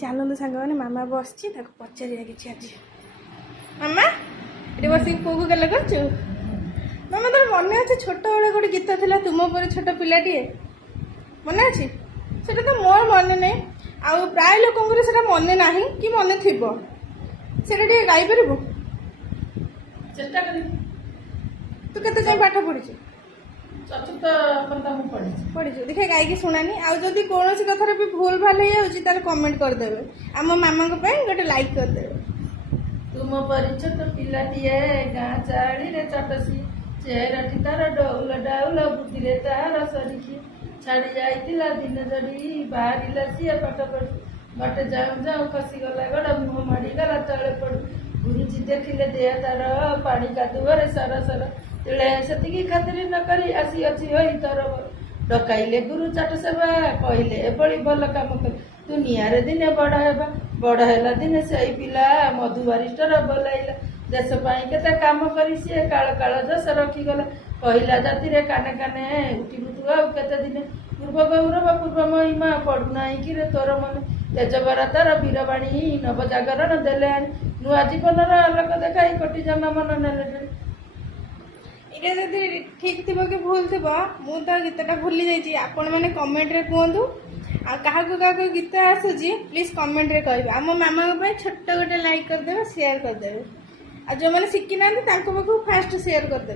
चलतु सांग मैंने मामा बस पचारिया कि आज मामा ये बस पुआ को गल कर मामा तो मन अच्छे छोट बड़े गोटे गीत था तुम पर छोट पिलाटे मन अच्छे से तो मोर मन नहीं आउ प्राय लोक मन ना कि मन थी से गाई पार चेष्टा करी तू के पाठ पढ़ी चतुर्थ पर्यंत मु पढ़ी देखिए गायकी शुणानी आदि कौन कथार भी भूल भाल हो कमेंट करदे आम मामा गोटे लाइक करदे तुम परी छोट पिलाटीए गाँ चाड़ी रे चटसी चेहराटी तार डौल डाउल बुद्धि तार सरिकी छाड़ी जाइतिला दिन जड़ी बाहरिला सीए पाठ पढ़ी बाटे जाऊँ जाऊँ खसीगला गड़ मुह माड़गला तले पड़ू गुरुजी देखिले देह तार पानी कादुअरे सर सर तेले सेतिकी खातिर न करी आसी अछि होई तोर डकाइले गुरु चाट सेवा कहले एभली भल काम कर दुनिया रे दिने बड़ हेला दिने सेई पिला मधु बारिस्टर बोलाइला देश पाई केते काम करी से काल काल जस रखी गला कहला जाति रे काने काने उठिबु तू आ केते दिने पूर्व गौरव पूर्व महिमा पड़ू नाही कि रे तोर मन तेजबरा तार वीरवाणी नव जागरण देले नुआ जीवन आलोक देखाई कोटि जमा मन नेले ये जदि ठीक थी कि भूल थी मु तो गीतटा भूली जाइए आपण मैंने कमेंट रे कहतु क्या गीत आसूसी प्लीज कमेंट रे कह आम मामा छोट गोटे लाइक करदे शेयर करदे आ जो मैंने शिखी ना पाखु फास्ट शेयर करदे।